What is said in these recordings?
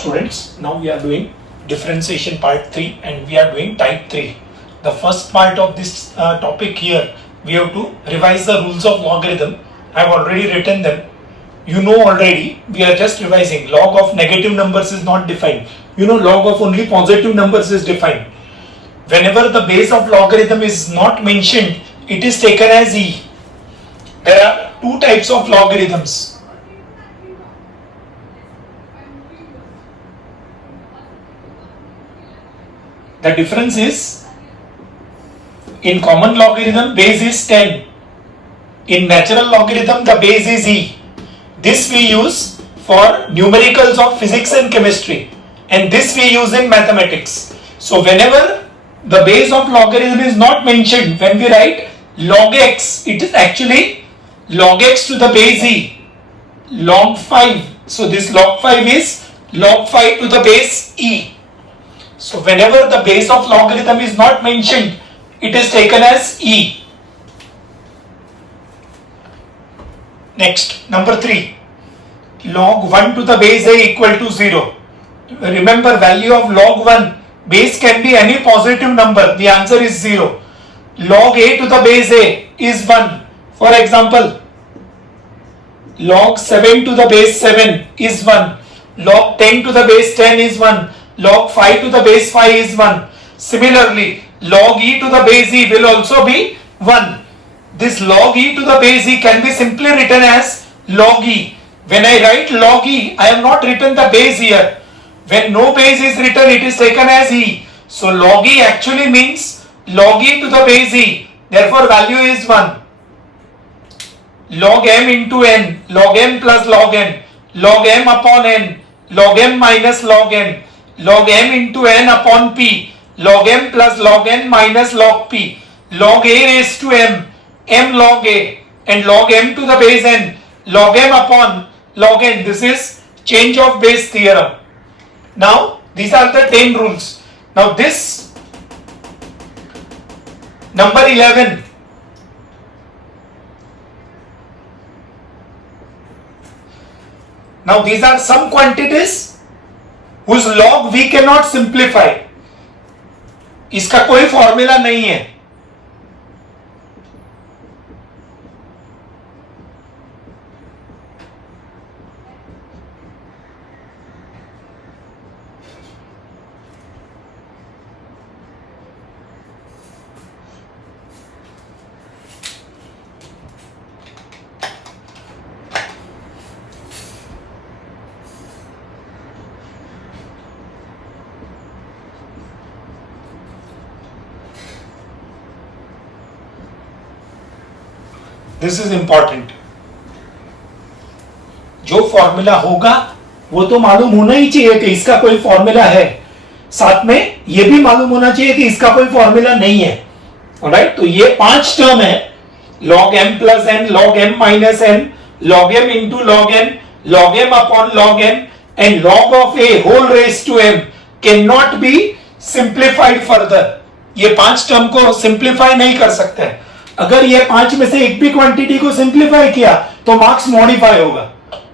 Students, now we are doing differentiation part 3 and we are doing type 3. The first part of this topic here, we have to revise the rules of logarithm. I have already written them. You know already, we are just revising. Log of negative numbers is not defined. You know, log of only positive numbers is defined. Whenever the base of logarithm is not mentioned, it is taken as e. There are two types of logarithms. The difference is, in common logarithm base is 10. In natural logarithm the base is e. This we use for numericals of physics and chemistry, and this we use in mathematics. So whenever the base of logarithm is not mentioned, when we write log x, it is actually log x to the base e, log 5. So this log 5 is log 5 to the base e. So whenever the base of logarithm is not mentioned, it is taken as e. Next, number 3. Log 1 to the base a equal to 0. Remember, value of log 1, base can be any positive number. The answer is 0. Log a to the base a is 1. For example, log 7 to the base 7 is 1. Log 10 to the base 10 is 1. Log 5 to the base 5 is 1. Similarly, log e to the base e will also be 1. This log e to the base e can be simply written as log e. When I write log e, I have not written the base here. When no base is written, it is taken as e. So log e actually means log e to the base e. Therefore, value is 1. Log m into n, log m plus log n, log m upon n, log m minus log n, log m into n upon p, log m plus log n minus log p, log a raised to m, m log a, and log m to the base n, log m upon log n. This is change of base theorem. Now these are the 10 rules. Now this number 11. Now these are some quantities whose log we cannot simplify. इसका कोई formula नहीं है. This is important. जो formula होगा वो तो मालूम होना ही चाहिए कि इसका कोई फॉर्मूला है. साथ में ये भी मालूम होना चाहिए कि इसका कोई फॉर्मूला नहीं है. ऑलराइट, तो ये 5 टर्म है. log m plus n, log m minus n, log m into log n, log m upon log n, and log of a whole raised to m cannot be simplified further. ये 5 term को simplify नहीं कर सकते हैं. अगर ये 5 में से एक भी क्वांटिटी को सिंप्लीफाई किया तो मार्क्स मॉडिफाई होगा.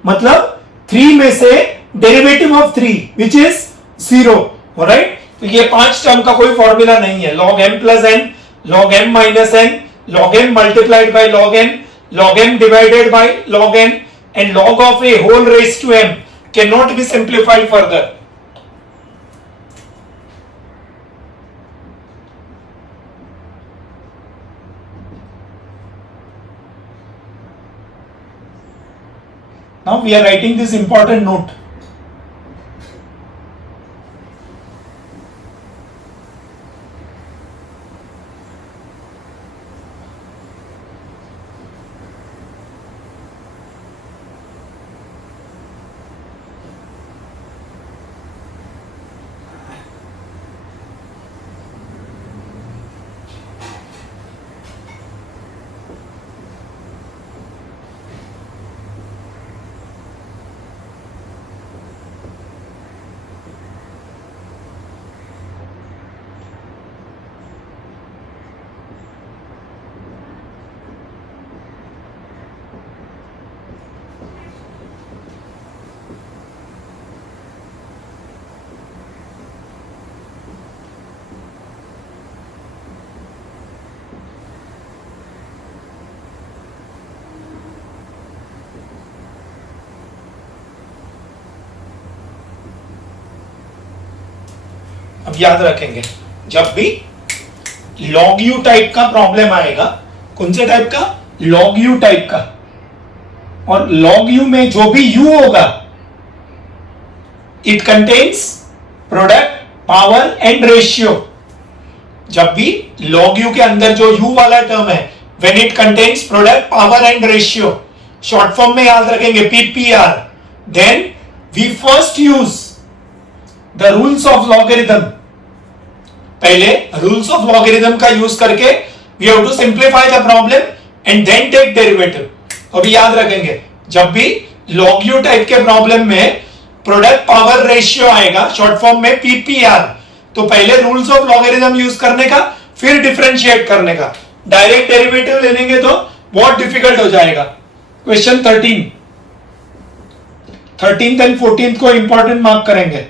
मतलब 3 में से derivative of 3 which is 0. Alright, तो ये 5 टर्म का कोई फॉर्मूला नहीं है. log m plus n, log m minus n, log m multiplied by log n, log m divided by log n, and log of a whole raised to m cannot be simplified further. Now we are writing this important note. अब याद रखेंगे, जब भी log u type का problem आएगा, कौन से type का? log u टाइप का, और log u में जो भी u होगा, it contains product, power and ratio. जब भी log u के अंदर जो u वाला टर्म है, when it contains product, power and ratio, short form में याद रखेंगे PPR, then we first use the rules of logarithm। पहले rules of logarithm का यूज करके we have to simplify the problem and then take derivative। अभी याद रखेंगे, जब भी log u टाइप के प्रॉब्लम में प्रोडक्ट पावर रेशियो आएगा, शॉर्ट फॉर्म में PPR, तो पहले रूल्स ऑफ लॉगरिथम यूज करने का, फिर डिफरेंशिएट करने का। डायरेक्ट डेरिवेटिव लेंगे तो बहुत डिफिकल्ट हो जाएगा। क्वेश्चन 13 एंड 14 को इंपॉर्टेंट मार्क करेंगे।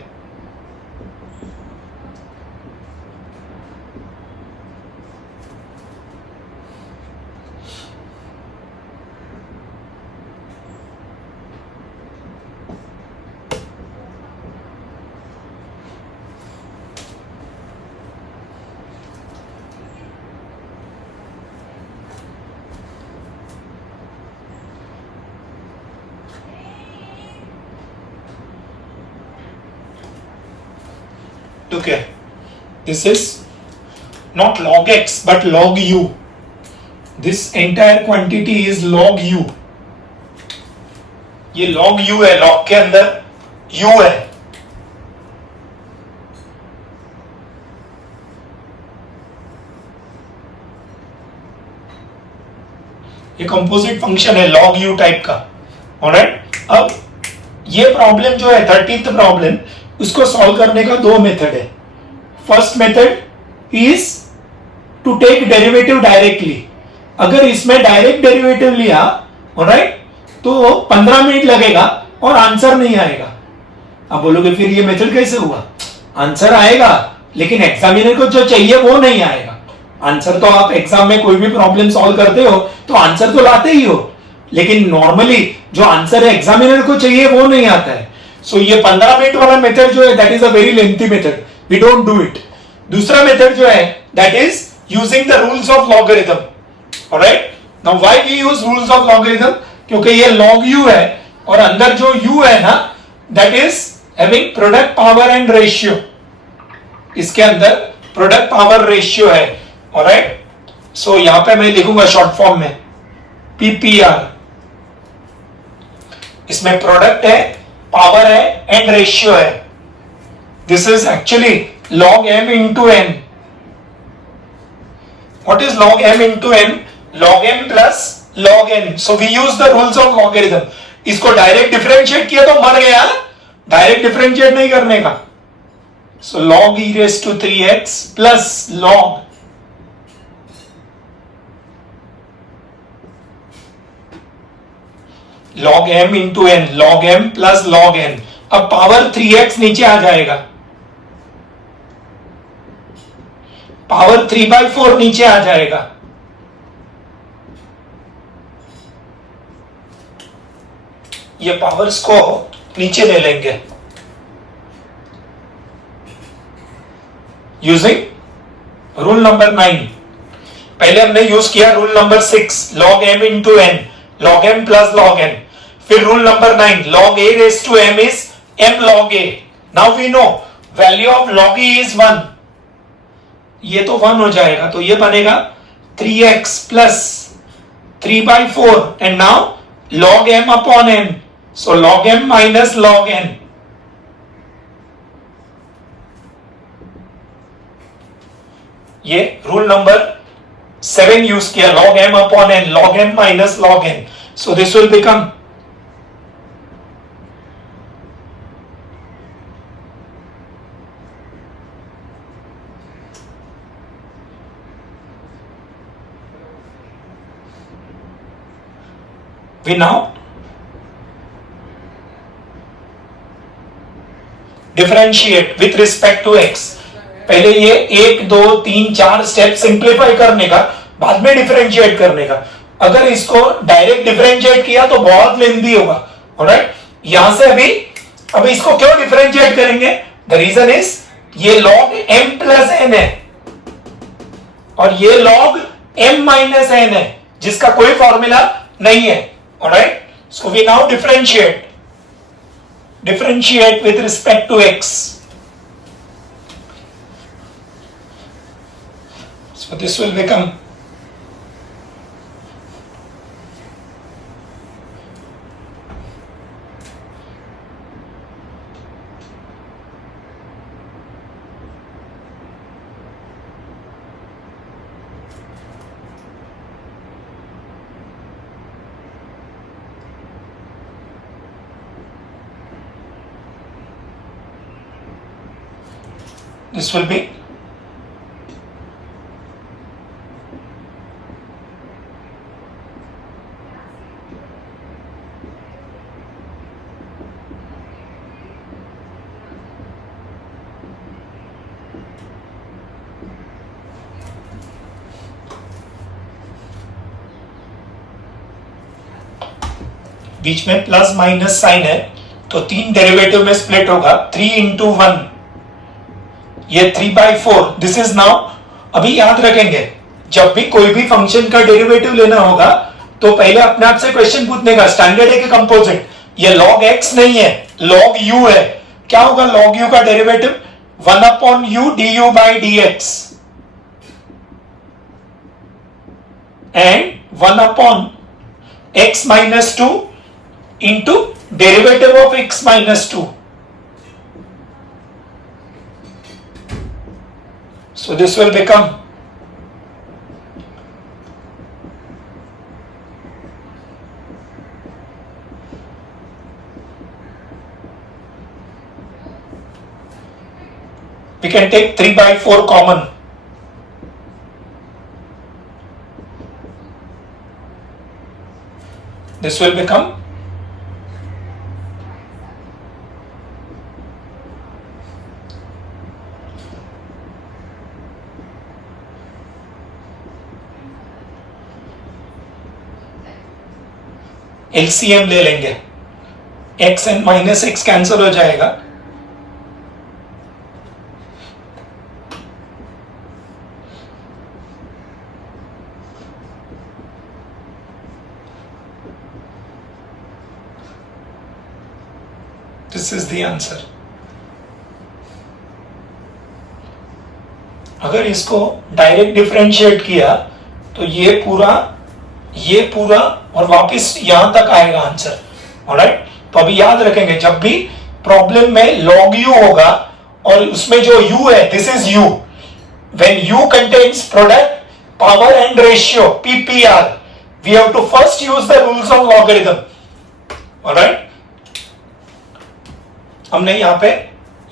Look here, this is not log x but log u. This entire quantity is log u. ये log u है, log के अंदर u है। ये कंपोजिट फंक्शन है log u टाइप का। ऑलराइट, अब ये प्रॉब्लम जो है 13th प्रॉब्लम, उसको सॉल्व करने का दो मेथड है। First method is to take derivative directly. अगर इसमें डायरेक्ट डेरिवेटिव लिया, ऑलराइट, तो 15 मिनट लगेगा और आंसर नहीं आएगा। अब बोलोगे फिर ये मेथड कैसे हुआ? आंसर आएगा, लेकिन एग्जामिनर को जो चाहिए वो नहीं आएगा। आंसर तो आप एग्जाम में कोई भी प्रॉब्लम सॉल्व करते हो तो आंसर तो लाते ही हो, लेकिन नॉर्मली जो आंसर है एग्जामिनर को चाहिए वो नहीं आता है। सो ये 15 मिनट वाला मेथड जो है, that is a very lengthy method, we don't do it. दूसरा मेथड जो है, that is using the rules of logarithm. Alright, now why we use rules of logarithm? क्योंकि ये log u है और अंदर जो u है ना, that is having product power and ratio. इसके अंदर प्रोडक्ट पावर रेशियो है। ऑलराइट, सो यहां पे मैं लिखूंगा शॉर्ट फॉर्म में PPR। इसमें प्रोडक्ट है, पावर है एंड रेशियो है। This is actually log m into n। What is log m into n? Log m plus log n। So we use the rules of logarithm। इसको direct differentiate किया तो मर गया, direct differentiate नहीं करने का। So log e raised to 3x plus log m into n, log m plus log n। अब power 3x नीचे आ जाएगा, पावर 3/4 नीचे आ जाएगा। ये पावर्स को नीचे ले लेंगे यूजिंग रूल नंबर 9। पहले हमने यूज किया rule number 6, log m into n, log m plus log n। फिर rule number 9, log a raised to m is m log a। Now we know value of log e is 1। ये तो 1 हो जाएगा, तो ये बनेगा 3x plus 3/4 and now log m upon n। So log m minus log n। ये rule number 7 use किया, log m upon n, log m minus log n। So this will become we now differentiate with respect to x। पहले ये 1 2 3 4 step simplify करने का, बाद में differentiate करने का। अगर इसको डायरेक्ट डिफरेंशिएट किया तो बहुत लेंथी होगा। ऑलराइट, यहां से अभी इसको क्यों डिफरेंशिएट करेंगे? द रीजन इज ये log m प्लस n है और ये log m माइनस n है जिसका कोई फॉर्मूला नहीं है. Alright, so we now differentiate with respect to x. So this will become this will be बीच में प्लस माइनस साइन है तो तीन डेरिवेटिव में स्प्लिट होगा. 3 into 1 ये 3/4. दिस इज नाउ, अभी याद रखेंगे जब भी कोई भी फंक्शन का डेरिवेटिव लेना होगा तो पहले अपने आप से क्वेश्चन पूछने का स्टैंडर्ड है कि कंपोजिट. ये log x नहीं है, log u है. क्या होगा log u का derivative? 1/u du by dx and 1/x minus 2 into derivative of x minus 2. So this will become we can take 3/4 common. This will become LCM ले लेंगे. x and minus x cancel हो जाएगा. This is the answer. अगर इसको direct differentiate किया तो ये पूरा और वापस यहां तक आएगा आंसर. ऑलराइट, तो अभी याद रखेंगे जब भी प्रॉब्लम में log u होगा और उसमें जो u है, this is u. When u contains product, power and ratio, PPR, we have to first use the rules of logarithm. Alright, हमने यहाँ पे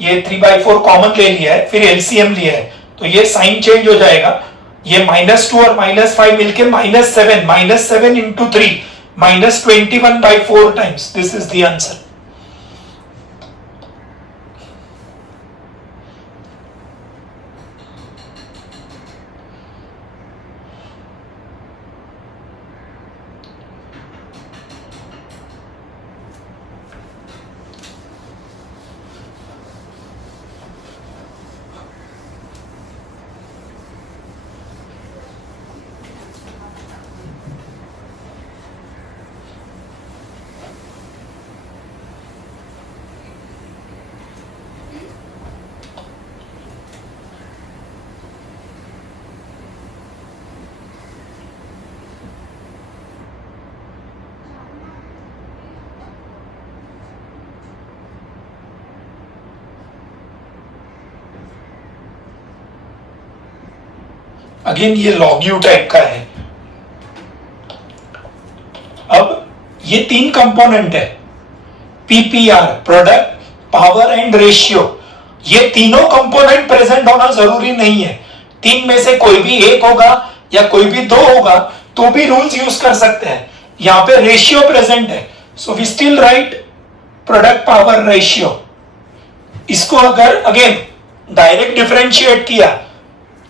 ये 3/4 कॉमन ले लिया है, फिर LCM लिया है तो ये साइन चेंज हो जाएगा. ये -2 और -5 मिलके -7. -7 into 3 -21/4 times. This is the answer. Again ये log u टाइप का है. अब ये तीन कंपोनेंट है, PPR, product, power and ratio. ये तीनों कंपोनेंट प्रेजेंट होना जरूरी नहीं है. तीन में से कोई भी एक होगा या कोई भी दो होगा तो भी रूल्स यूज कर सकते हैं. यहां पे रेशियो प्रेजेंट है, so we still write product power ratio. इसको अगर अगेन डायरेक्ट डिफरेंशिएट किया,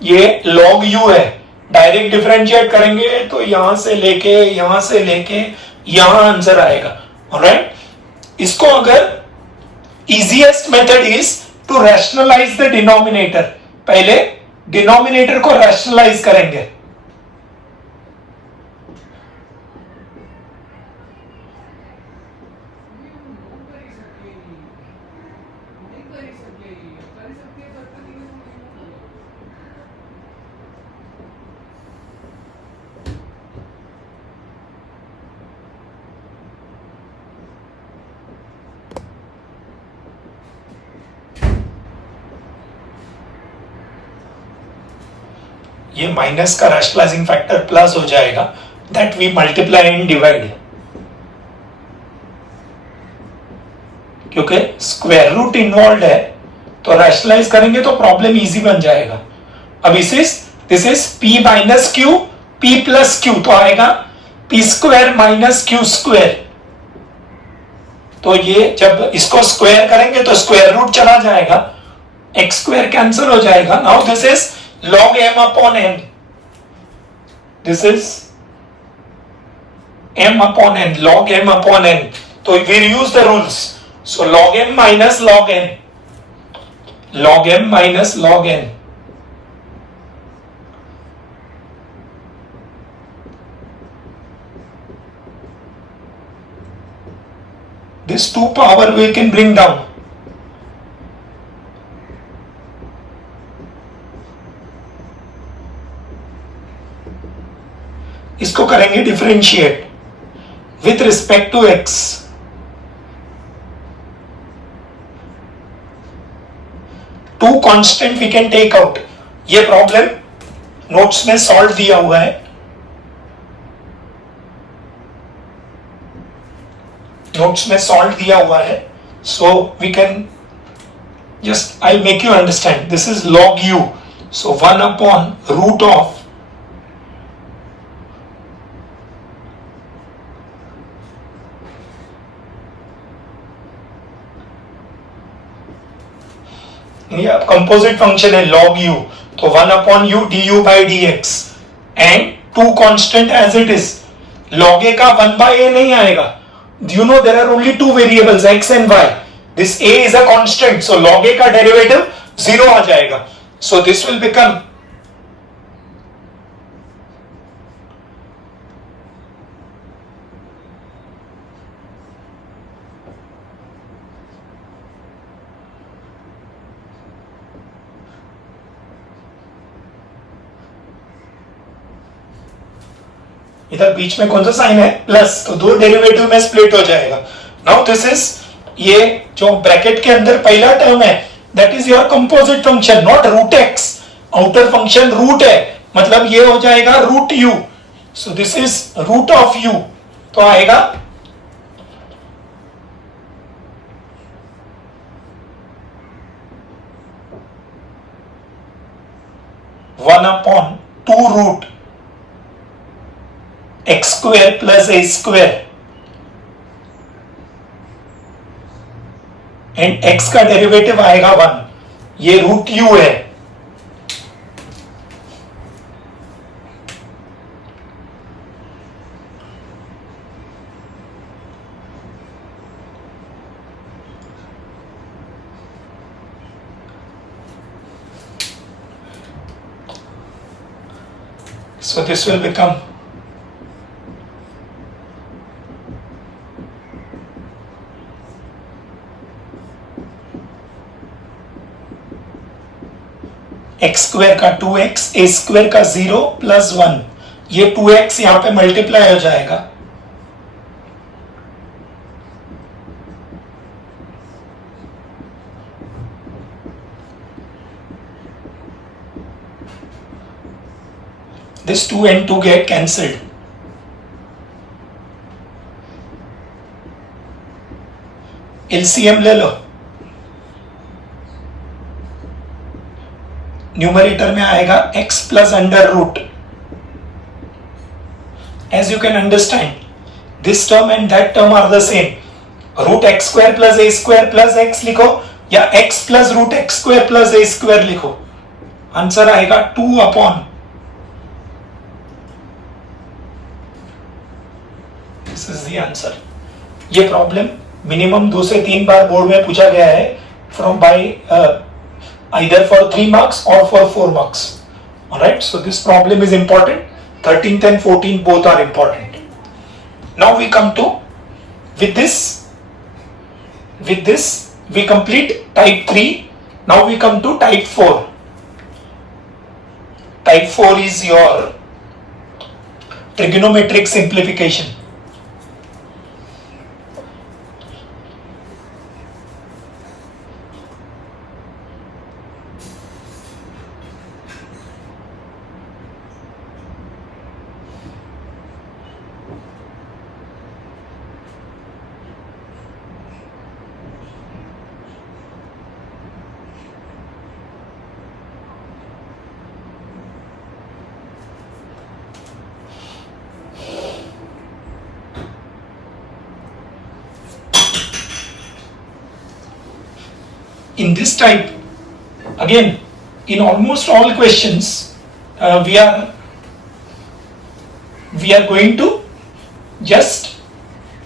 ये log u है, डायरेक्ट डिफरेंशिएट करेंगे तो यहां से लेके यहां आंसर आएगा. ऑलराइट, इसको अगर easiest method is to rationalize the denominator, पहले डिनोमिनेटर को रैशनलाइज करेंगे। ये माइनस का रैशनलाइजिंग फैक्टर प्लस हो जाएगा, that we multiply and divide, क्योंकि स्क्वायर रूट इन्वॉल्व है तो रैशनलाइज करेंगे तो प्रॉब्लम इजी बन जाएगा। अब this is p minus Q p plus Q, तो आएगा p square minus Q square. तो ये जब इसको स्क्वायर करेंगे तो स्क्वायर रूट चला जाएगा, x स्क्वायर कैंसिल हो जाएगा। Now this is log m upon n, this is m upon n, log m upon n, so we use the rules, so log m minus log n, log m minus log n, this 2 power we can bring down, इसको करेंगे differentiate with respect to x, two constant we can take out. ये problem notes में solve दिया हुआ है, notes में solve दिया हुआ है, so we can just I make you understand. This is log u, so 1 upon root of composite function है log u, तो 1 upon u du by dx and two constant as it is. log a का 1 by a नहीं आएगा, you know there are only two variables x and y, this a is a constant, so log a का derivative 0 आ जाएगा, so this will become इधर बीच में कौन सा sign है प्लस, तो दो डेरिवेटिव में स्प्लिट हो जाएगा। नाउ दिस इज, ये जो ब्रैकेट के अंदर पहला टर्म है that is your composite function, not root x, outer function root है, मतलब ये हो जाएगा root u, so this is root of u, तो आएगा one upon two root x square plus a square and x का derivative आएगा 1, ये रूट u है, so this will become x square का 2x, a स्क्वायर का 0 प्लस 1, ये 2x यहां पे मल्टीप्लाई हो जाएगा, this 2 and 2 get cancelled, LCM ले लो, न्यूमरेटर में आएगा x plus under root, as you can understand this term and that term are the same, root x square plus a square plus x लिखो या x plus root x square plus a square लिखो, answer आएगा 2 upon, this is the answer. ये problem minimum 2 से 3 बार board में पूछा गया है, from by either for 3 marks or for 4 marks. Alright, so this problem is important. 13th and 14th both are important. Now we come to, with this we complete type 3. Now we come to type 4. Type 4 is your trigonometric simplification. In this type, again, in almost all questions, we are going to just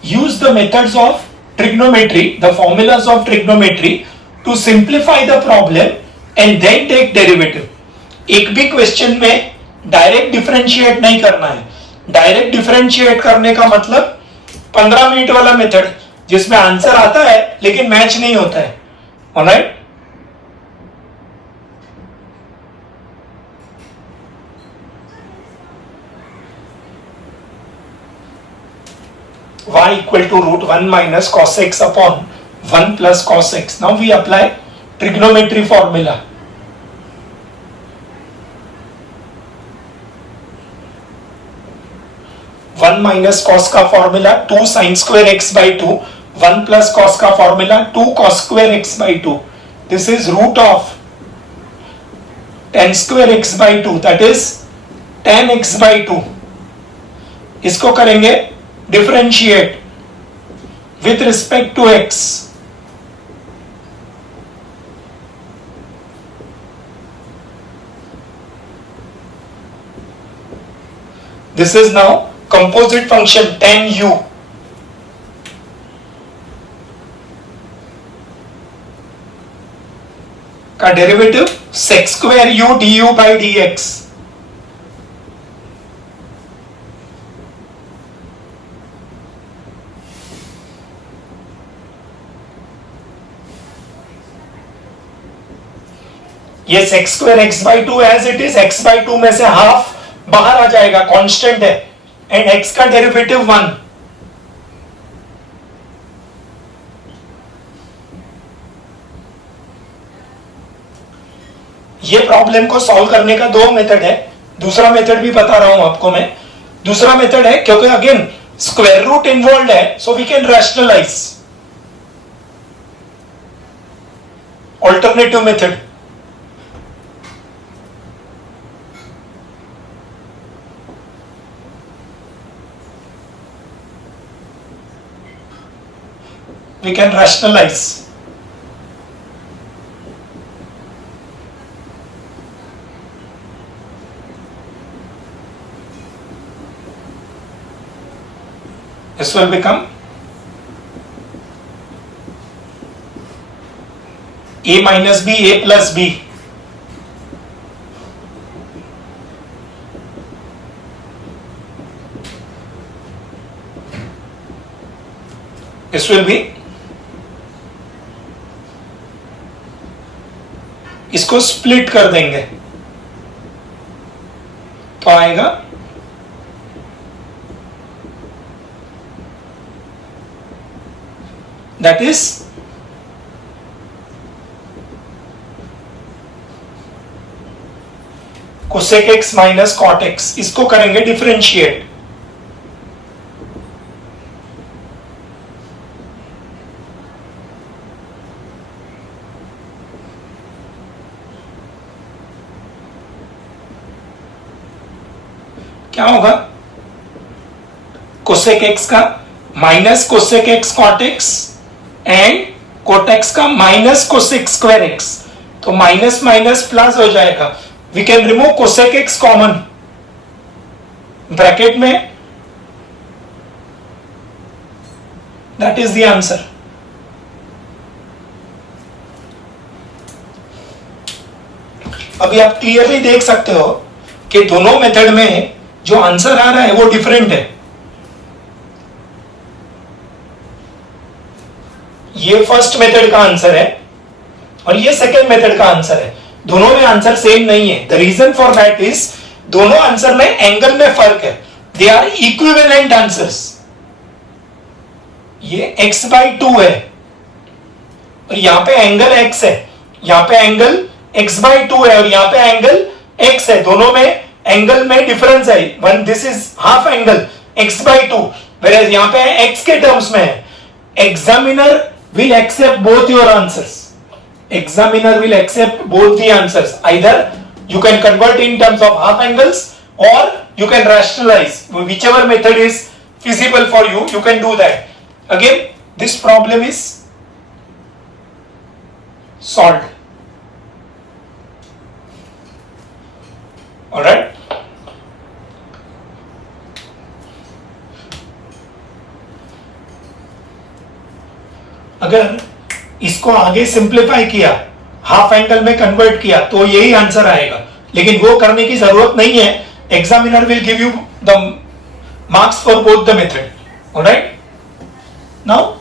use the methods of trigonometry, the formulas of trigonometry to simplify the problem and then take derivative. एक भी question में direct differentiate नहीं करना है. Direct differentiate करने का मतलब 15 minute वाला मेथड जिसमें आंसर आता है लेकिन मैच नहीं होता है. Alright? Y equal to root 1 minus cos x upon 1 plus cos x. Now we apply trigonometry formula. One minus cos का formula 2 sin square x by 2, 1 plus cos का formula 2 cos square x by 2. This is root of tan square x by 2, that is tan x by 2. इसको करेंगे differentiate with respect to x. This is now composite function tan u. का derivative sec square u du by dx. ये sec square x by 2 as it is, x by 2 में से half बाहर आ जाएगा, constant है, and x का derivative 1. ये problem को सॉल्व करने का दो मेथड है. दूसरा मेथड भी बता रहा हूं आपको मैं. दूसरा मेथड है क्योंकि अगेन स्क्वायर रूट इन्वॉल्व है, so we can rationalize. Alternative method, we can rationalize. This will become a minus b, a plus b. This will be, इसको स्प्लिट कर देंगे तो आएगा that is cosec x minus cot x. इसको करेंगे differentiate. क्या होगा? कोसेक एक्स का minus cosec x cot x and cot x का माइनस कोसेक स्क्वायर एक्स. तो माइनस माइनस प्लस हो जाएगा. We can remove cosec x common bracket में. That is the answer. अभी आप क्लियरली देख सकते हो कि दोनों मेथड में जो आंसर आ रहा है वो डिफरेंट है। ये फर्स्ट मेथड का आंसर है और ये सेकेंड मेथड का आंसर है, दोनों में आंसर सेम नहीं है। The reason for that is दोनों आंसर में एंगल में फर्क है, दे आर इक्विवेलेंट आंसर्स। ये x/2 है और यहां पे एंगल x है, यहां पे एंगल x/2 है और यहां पे एंगल x है, दोनों में एंगल में डिफरेंस है। One this is half angle x/2 व्हेरेज यहां पे x के टर्म्स में है। Examiner will accept both your answers. Examiner will accept both the answers. Either you can convert in terms of half angles or you can rationalize. Whichever method is feasible for you, you can do that. Again, this problem is solved. Alright? अगर इसको आगे simplify किया, half angle में convert किया तो यही answer आएगा, लेकिन वो करने की जरूरत नहीं है। Examiner will give you the marks for both the method. Alright, now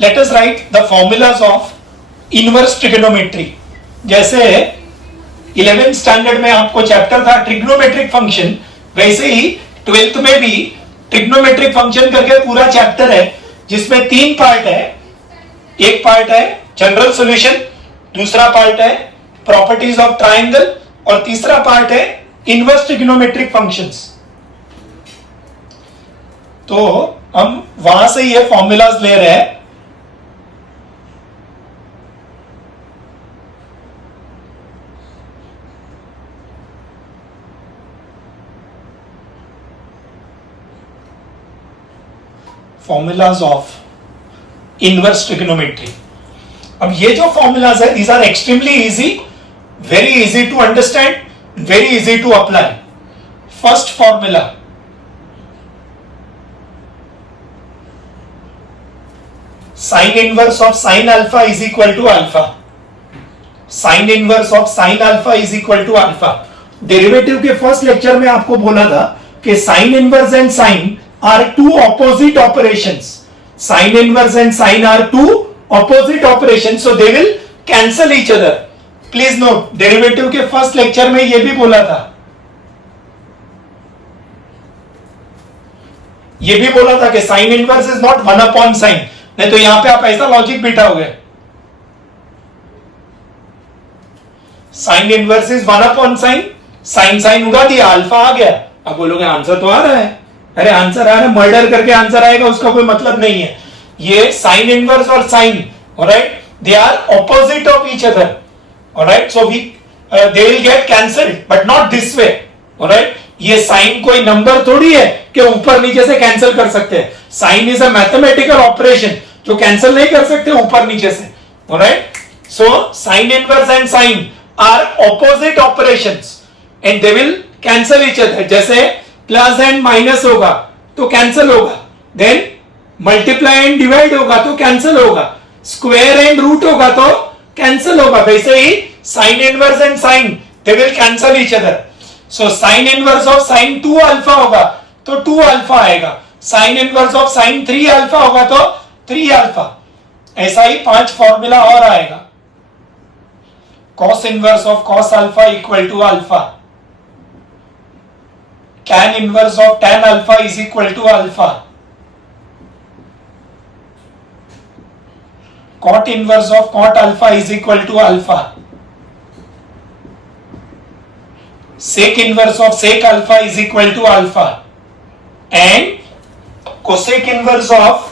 let us right the formulas of inverse trigonometry. जैसे 11th स्टैंडर्ड में आपको चैप्टर था ट्रिग्नोमेट्रिक फंक्शन, वैसे ही 12th में भी ट्रिग्नोमेट्रिक फंक्शन करके पूरा चैप्टर है जिसमें 3 पार्ट है। एक पार्ट है जनरल सॉल्यूशन, दूसरा पार्ट है प्रॉपर्टीज ऑफ ट्रायंगल और तीसरा पार्ट है इनवर्स ट्रिग्नोमेट्रिक फंक्शंस। तो हम वहां से ये फॉर्मूलाज ले रहे हैं। Formulas of inverse trigonometry. अब ये जो फॉर्मूलाज है, these are extremely easy, very easy to understand, very easy to apply. First formula, sine inverse of sine alpha is equal to alpha. Sine inverse of sine alpha is equal to alpha. Derivative के first lecture में आपको बोला था कि sine inverse and sine are two opposite operations. Sin inverse and sin are two opposite operations, so they will cancel each other. Please note, derivative के first lecture में ये भी बोला था, ये भी बोला था कि sin inverse is not 1 upon sin, नहीं तो यहां पे आप ऐसा logic बिठाओगे, sin inverse is 1 upon sin, sin उड़ा दिया, अल्फा आ गया। अब बोलोगे आंसर तो आ रहा है, अरे आंसर आ रहा है, मर्डर करके आंसर आएगा उसका कोई मतलब नहीं है। ये साइन इनवर्स और sine, alright, they are opposite of each other, alright, so we they will get cancelled but not this way, alright. ये साइन कोई नंबर थोड़ी है कि ऊपर नीचे से कैंसिल कर सकते हैं। Sine is a mathematical operation जो कैंसिल नहीं कर सकते ऊपर नीचे से, alright. So sine inverse and sine are opposite operations and they will cancel each other. जैसे प्लस एंड माइनस होगा तो कैंसिल होगा, देन मल्टीप्लाई एंड डिवाइड होगा तो कैंसिल होगा, स्क्वायर एंड रूट होगा तो कैंसिल होगा। वैसे ही sine inverse and sine they will cancel each other. So sine inverse of sine 2 alpha होगा तो 2 अल्फा आएगा, sine inverse of sine 3 alpha होगा तो 3 अल्फा। ऐसा ही 5 फॉर्मूला और आएगा। Cos inverse of cos alpha equal to alpha, tan inverse of tan alpha is equal to alpha, cot inverse of cot alpha is equal to alpha, sec inverse of sec alpha is equal to alpha, and cosec inverse of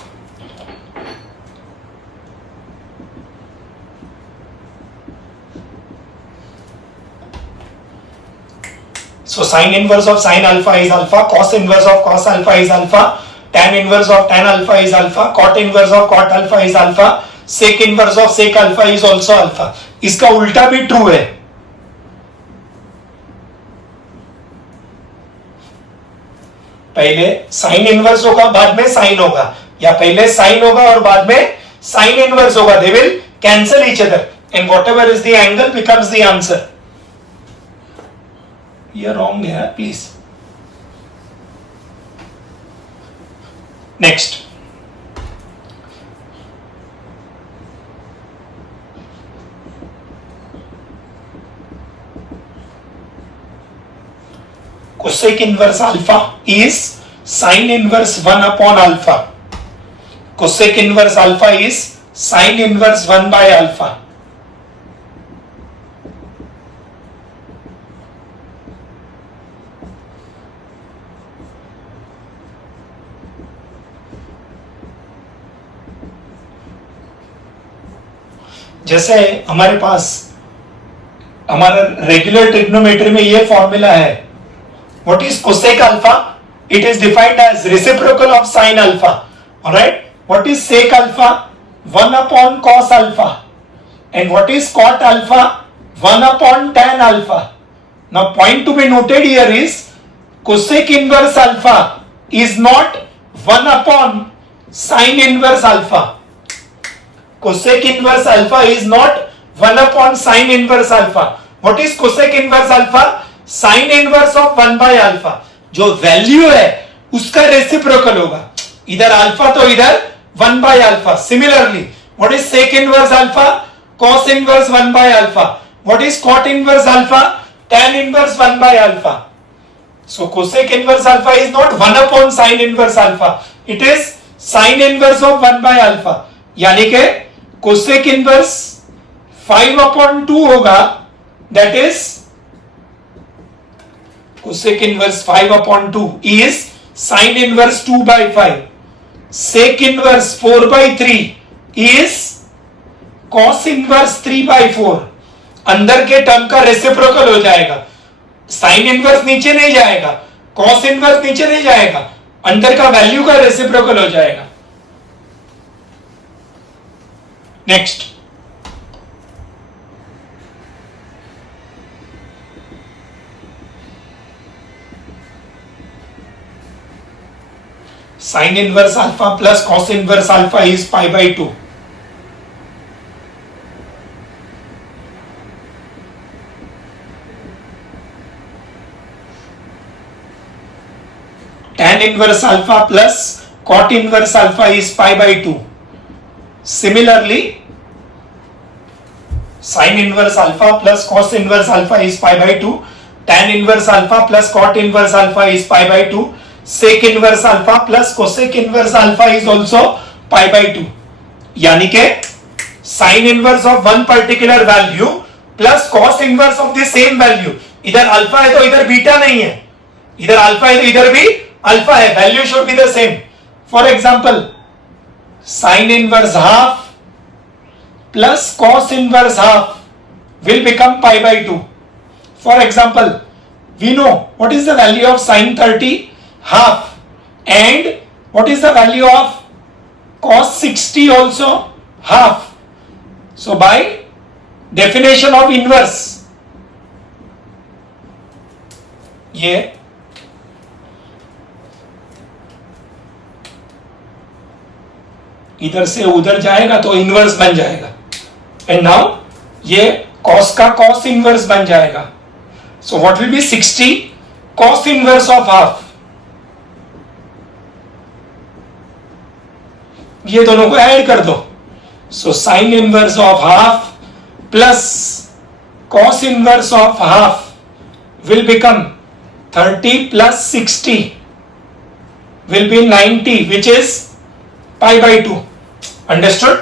so sin inverse of sin alpha is alpha, cos inverse of cos alpha is alpha, tan inverse of tan alpha is alpha, cot inverse of cot alpha is alpha, sec inverse of sec alpha is also alpha. इसका उल्टा भी true है। पहले sine inverse होगा बाद में sign होगा, या पहले साइन होगा और बाद में साइन इनवर्स होगा, दे will cancel each other and whatever is the angle becomes the answer. ये रॉन्ग है please. Next, cosec inverse alpha is sin inverse 1 upon alpha. Cosec inverse alpha is sin inverse 1 by alpha. जैसे हमारे पास हमारा regular trigonometry में ये formula है. What is cosec alpha? It is defined as reciprocal of sin alpha. Alright? What is sec alpha? 1 upon cos alpha. And what is cot alpha? 1 upon tan alpha. Now point to be noted here is cosec inverse alpha is not 1 upon sin inverse alpha. Cosec inverse alpha is not 1 upon sin inverse alpha. What is cosec inverse alpha? Sin inverse of 1 by alpha. जो value है उसका reciprocal होगा. इधर alpha तो इधर 1 by alpha. Similarly, what is sec inverse alpha? Cos inverse 1 by alpha. What is cot inverse alpha? Tan inverse 1 by alpha. So cosec inverse alpha is not 1 upon sin inverse alpha. It is sin inverse of 1 by alpha. यानी के cosec inverse 5 upon 2 होगा. That is cosec inverse 5 upon 2 is sin inverse 2 by 5. Sec inverse 4 by 3 is cos inverse 3 by 4. अंदर के term का reciprocal हो जाएगा. Sine inverse नीचे नहीं जाएगा, कॉस इनवर्स नीचे नहीं जाएगा, अंदर का वैल्यू का रेसिप्रोकल हो जाएगा. Next, sin inverse alpha plus cos inverse alpha is pi by 2. Tan inverse alpha plus cot inverse alpha is pi by 2. Similarly, sin inverse alpha plus cos inverse alpha is pi by 2. Tan inverse alpha plus cot inverse alpha is pi by 2. Sec inverse alpha plus cosec inverse alpha is also pi by 2. यानी के sin inverse of one particular value plus cos inverse of the same value. इधर alpha है तो इधर beta नहीं है, इधर alpha है तो इधर भी अल्फा है. Value should be the same. For example, sin inverse half plus cos inverse half will become pi by 2. For example, we know what is the value of sin 30 half and what is the value of cos 60 also half. So by definition of inverse, ये इधर से उधर जाएगा तो inverse बन जाएगा. And now ये cos का cos इनवर्स बन जाएगा. So what will be 60 cos inverse of half. ये दोनों को ऐड कर दो. सो sine inverse of half plus cos inverse of half will become 30 plus 60 will be 90 which is pi by 2. Understood?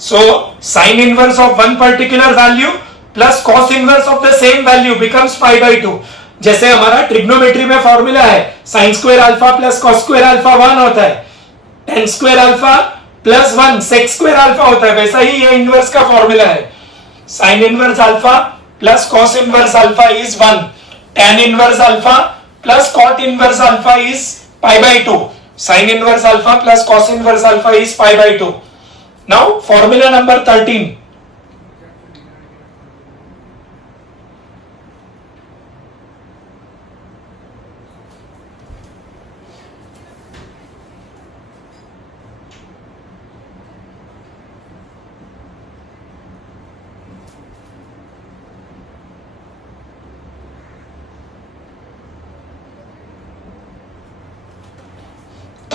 So sine inverse of one particular value plus cos inverse of the same value becomes pi by 2. जैसे हमारा trigonometry में formula है sine square alpha plus cos square alpha 1 होता है, tan square alpha plus 1 sec square alpha होता है. वैसा ही ये इनवर्स का फॉर्मूला है. Sine inverse alpha plus cos inverse alpha is 1, tan inverse alpha plus cot inverse alpha is pi by 2. Sine inverse alpha plus cos inverse alpha is pi by 2. Now formula number 13.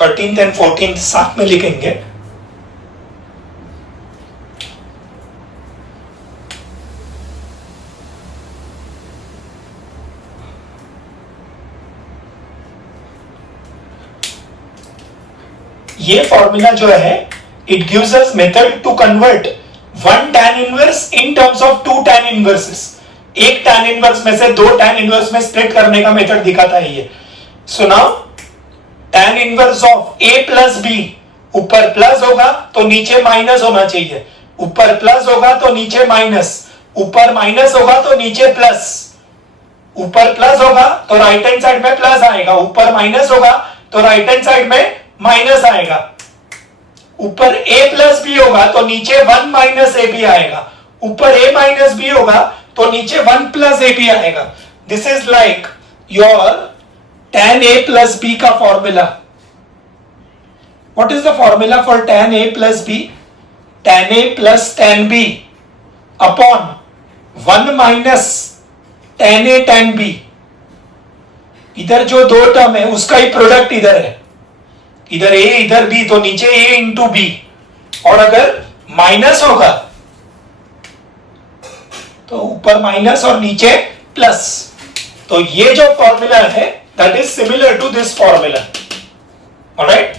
13th and 14th साथ में लिखेंगे। ये formula जो है it gives us method to convert one tan inverse in terms of two tan inverses. एक tan inverse में से दो tan इनवर्स में स्प्लिट करने का मेथड दिखाता है ये। So now tan inverse of a plus b, ऊपर प्लस होगा तो नीचे माइनस होना चाहिए, ऊपर प्लस होगा तो नीचे माइनस, ऊपर माइनस होगा तो नीचे प्लस, ऊपर प्लस होगा तो राइट हैंड साइड में प्लस आएगा, ऊपर माइनस होगा तो राइट हैंड साइड में माइनस आएगा, ऊपर a प्लस बी होगा तो नीचे 1 माइनस ए बी आएगा, ऊपर a माइनस बी होगा तो नीचे 1 प्लस ए बी आएगा। This is like your tan a plus b का formula. What is the formula for tan a plus b? tan a plus tan b upon 1 minus tan a tan b। इधर जो दो term है उसका ही product इधर है, इधर a इधर b तो नीचे a इंटू बी, और अगर माइनस होगा तो ऊपर माइनस और नीचे प्लस। तो ये जो फॉर्मूला है that is similar to this formula. Alright,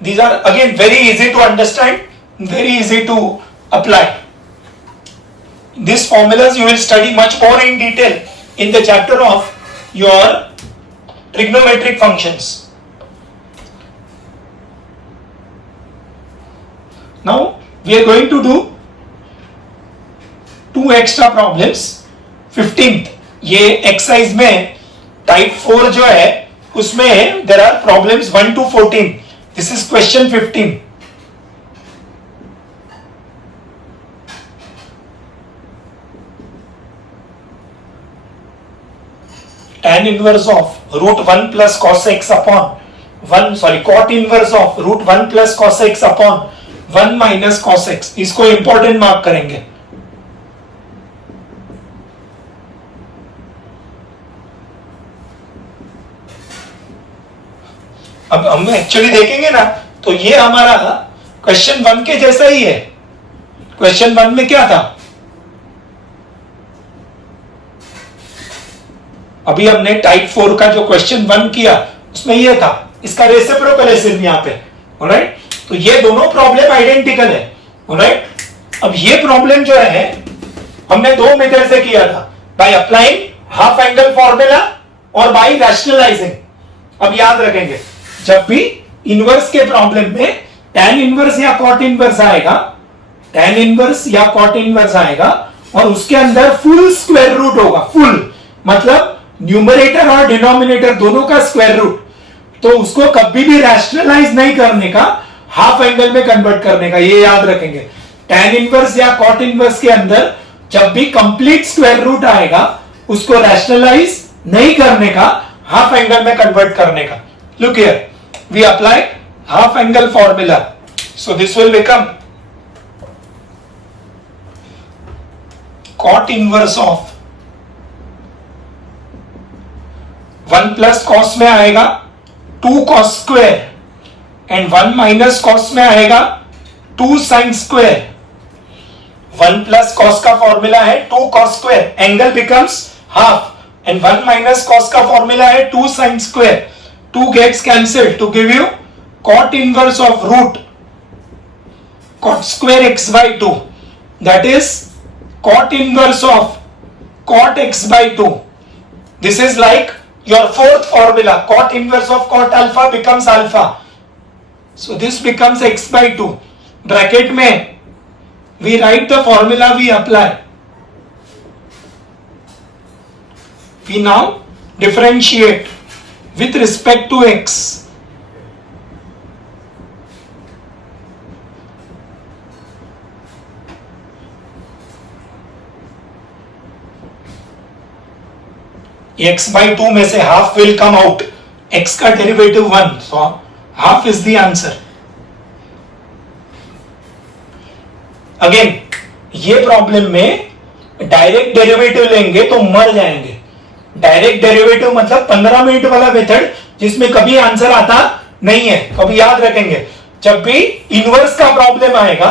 these are again very easy to understand, very easy to apply. These formulas you will study much more in detail in the chapter of your trigonometric functions. Now we are going to do two extra problems. 15th ये exercise में type 4 जो है उसमें there are problems 1 to 14. This is question 15. tan inverse of root 1 plus cos x upon 1 cot inverse of root 1 plus cos x upon 1 minus cos x, इसको important mark करेंगे। अब हम actually देखेंगे ना तो ये हमारा क्वेश्चन 1 के जैसा ही है। क्वेश्चन 1 में क्या था? अभी हमने टाइप 4 का जो क्वेश्चन 1 किया उसमें ये था, इसका रेसिप्रोकल है सिर्फ यहाँ पे। ऑलराइट, तो ये दोनों प्रॉब्लम आइडेंटिकल है। ऑलराइट, अब ये प्रॉब्लम जो है हमने दो मेथड से किया था, by applying half angle formula और बाय रैशनलाइजिंग। अब याद रखेंगे जब भी इनवर्स के प्रॉब्लम में tan इनवर्स या cot इनवर्स आएगा, tan इनवर्स या cot इनवर्स आएगा और उसके अंदर फुल स्क्वायर रूट होगा, फुल मतलब न्यूमरेटर और डिनोमिनेटर दोनों का स्क्वायर रूट, तो उसको कभी भी रैशनलाइज नहीं करने का, हाफ एंगल में कन्वर्ट करने का, ये याद रखेंगे। tan इनवर्स या cot इनवर्स के अंदर जब भी कंप्लीट स्क्वायर रूट आएगा उसको रैशनलाइज नहीं करने का, हाफ एंगल में कन्वर्ट करने का। Look here, we apply half angle formula, so this will become cot inverse of 1 plus cos में आएगा 2 cos square and 1 minus cos में आएगा 2 साइन स्क्वायर। 1 प्लस कॉस का फॉर्मूला है 2 cos square, angle becomes half, and 1 minus cos का formula है 2 sine square. 2 gets cancel to give you cot inverse of root cot square x by 2, that is cot inverse of cot x by 2. This is like your fourth formula, cot inverse of cot alpha becomes alpha, so this becomes x by 2. Bracket में we write the formula we apply. We now differentiate with respect to x. x by 2 में से half will come out, x का derivative 1, so half is the answer. Again ये problem में direct derivative लेंगे तो मर जाएंगे। डायरेक्ट डेरिवेटिव मतलब 15 मिनट वाला मेथड जिसमें कभी आंसर आता नहीं है। कभी याद रखेंगे, जब भी इनवर्स का प्रॉब्लम आएगा,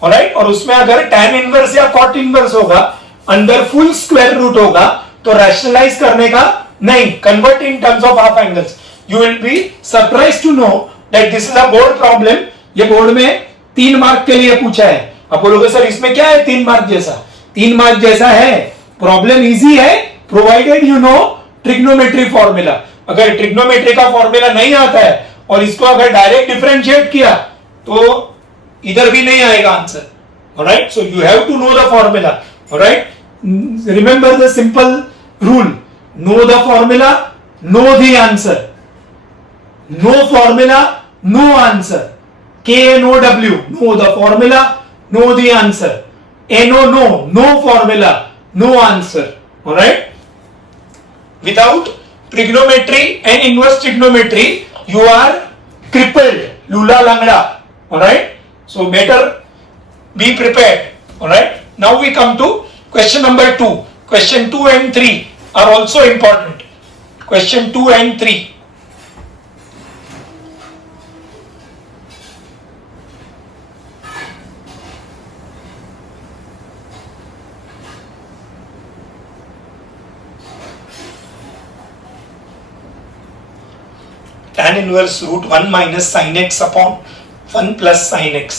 ऑलराइट, और उसमें अगर tan इनवर्स या cot इनवर्स होगा, अंदर फुल स्क्वायर रूट होगा, तो रैशनलाइज करने का नहीं, convert in terms of half angles. You will be surprise to know that this is a board problem. ये बोर्ड में 3 मार्क के लिए पूछा है। आप बोलोगे सर इसमें क्या है 3 मार्क जैसा? 3 मार्क जैसा है, प्रॉब्लम इजी है, provided you know trigonometry formula. अगर ट्रिग्नोमेट्री का फॉर्मूला नहीं आता है और इसको अगर डायरेक्ट डिफरेंशिएट किया तो इधर भी नहीं आएगा answer. Alright, so you have to know the formula. Alright, remember the simple rule, know the formula, know the answer. No formula, no answer. KNOW, know the formula, know the answer. NO, no formula, no answer. Alright? Without trigonometry and inverse trigonometry, you are crippled, lula langda. Alright? So better be prepared. Alright? Now we come to question number 2. Question 2 and 3 are also important. Question 2 and 3. Tan inverse root 1 minus sin x upon 1 plus sin x.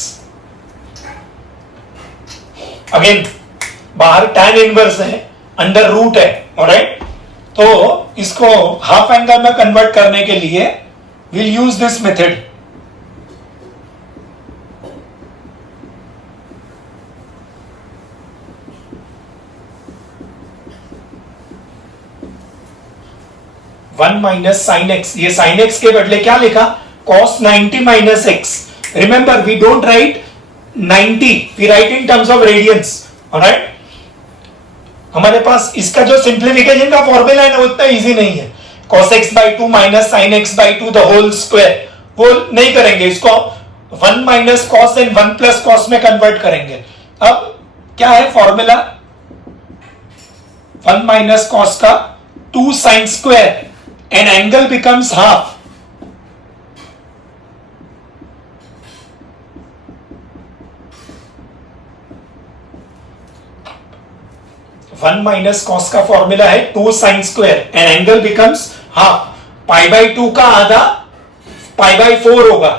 Again बाहर tan inverse है, under root है, alright, तो इसको half angle में convert करने के लिए will use this method. One minus sine x, ये साइन एक्स के बदले क्या लिखा? cos 90 minus x. Remember we don't write 90, we write in terms of radians. Alright, हमारे पास इसका जो सिंप्लीफिकेशन का फॉर्मूला है ना उतना इजी नहीं है। cos x by 2 minus sine x by 2 the whole square, वो नहीं करेंगे, इसको 1 minus cos and 1 plus cos में कन्वर्ट करेंगे। अब क्या है फॉर्मूला? 1 माइनस cos का 2 sin square and angle becomes half. One minus cos का फॉर्मूला है 2 sine square and angle becomes half. Pi by 2 का आधा पाई बाई 4 होगा,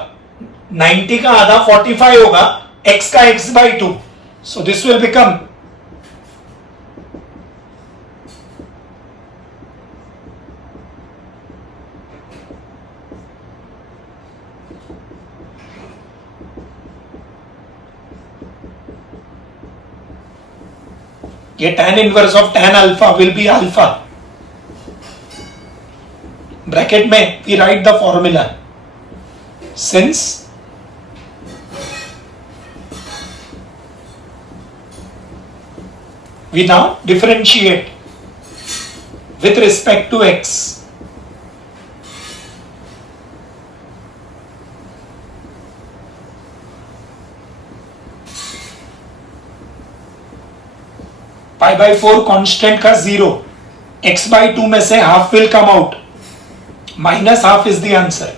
90 का आधा 45 होगा, x का x by 2, so this will become ये tan inverse of tan alpha will be alpha. Bracket में we write the formula, since we now differentiate with respect to x, pi by 4 constant का 0, x by 2 में से half will come out, minus half is the answer.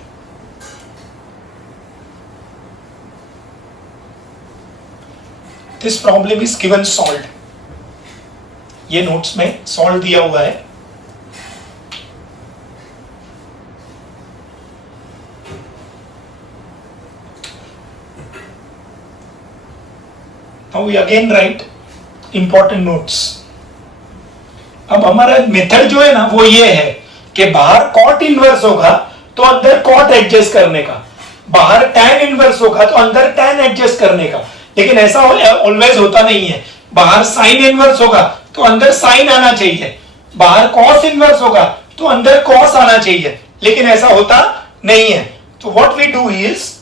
This problem is given solved, ये notes में solve दिया हुआ है। Now we again write important notes. अब हमारा मेथड जो है ना वो ये है कि बाहर कॉट इनवर्स होगा तो अंदर कॉट एडजस्ट करने का, बाहर टैन इनवर्स होगा तो अंदर टैन एडजस्ट करने का। लेकिन ऐसा ऑलवेज होता नहीं है। बाहर साइन इनवर्स होगा तो अंदर साइन आना चाहिए, बाहर कॉस इनवर्स होगा तो अंदर कॉस आना चाहिए, लेकिन ऐसा होता नहीं है। तो what we do is